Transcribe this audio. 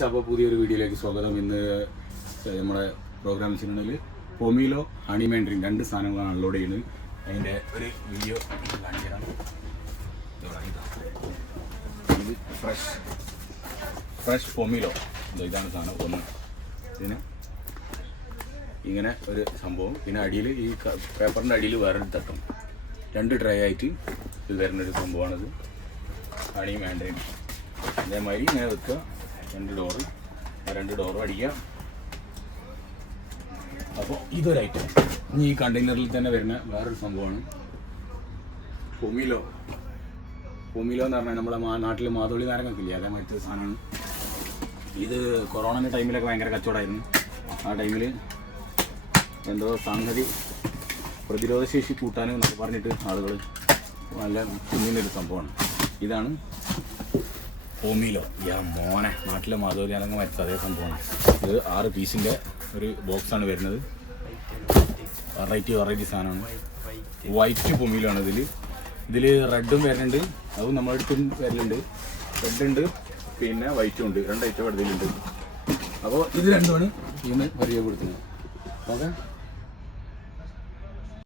അപ്പോൾ പുതിയൊരു വീഡിയോയിലേക്ക് സ്വാഗതം. ഇന്ന് നമ്മുടെ പ്രോഗ്രാം ചെയ്യുന്നതിൽ പൊമീലോ ഹണി മാൻഡറിൻ 2 സാധനങ്ങളാണ് അൺലോഡ് ചെയ്യുന്നത്. അതിൻ്റെ ഒരു വീഡിയോ കാണിച്ചു. ഇത് ഫ്രഷ് പൊമീലോ, ഇതാണ് സാധനം. ഒന്ന് ഇതിന് ഇങ്ങനെ ഒരു സംഭവം, പിന്നെ അടിയിൽ ഈ പേപ്പറിൻ്റെ അടിയിൽ വേറൊരു തട്ടും, 2 ട്രേ ആയിട്ട് ഇത് വരുന്നൊരു സംഭവമാണിത്. ഹണി മാൻഡറിൻ അതേമാതിരി ഇങ്ങനെ വെക്കുക, 2 ഡോറും അടിക്കുക. അപ്പോൾ ഇതൊരു ഐറ്റം. ഇനി ഈ കണ്ടെയ്നറിൽ തന്നെ വരുന്ന വേറൊരു സംഭവമാണ് പൊമീലോ എന്ന് പറഞ്ഞാൽ നമ്മളെ നാട്ടിൽ മാതോളി നാരങ്ങക്കില്ലേ, അതേമാതിരത്തെ സാധനമാണ് ഇത്. കൊറോണൻ്റെ ടൈമിലൊക്കെ ഭയങ്കര കച്ചവടമായിരുന്നു. ആ ടൈമിൽ എന്തോ സംഗതി പ്രതിരോധശേഷി കൂട്ടാനും എന്നൊക്കെ പറഞ്ഞിട്ട് ആളുകൾ നല്ല തിന്നുന്നൊരു സംഭവമാണ്. ഇതാണ് പൊമീലോ. മോനെ, നാട്ടിലെ മാധവരി നാരങ്ങ മരത്ത് അതേ സംഭവമാണ്. ഇത് 6 പീസിൻ്റെ ഒരു ബോക്സാണ് വരുന്നത്. വെറൈറ്റി സാധനമാണ്. വൈറ്റ് പൊമീലോ ആണ്. ഇതിൽ റെഡും വരുന്നുണ്ട്, അതും നമ്മുടെ അടുത്തും വരലുണ്ട്. റെഡ് ഉണ്ട്, പിന്നെ വൈറ്റും ഉണ്ട്. 2 ഐറ്റം ഇതിലുണ്ട്. അപ്പോൾ ഇത് രണ്ടുമാണ് ഇന്ന് പരിചയപ്പെടുത്തുന്നത്. ഓക്കെ.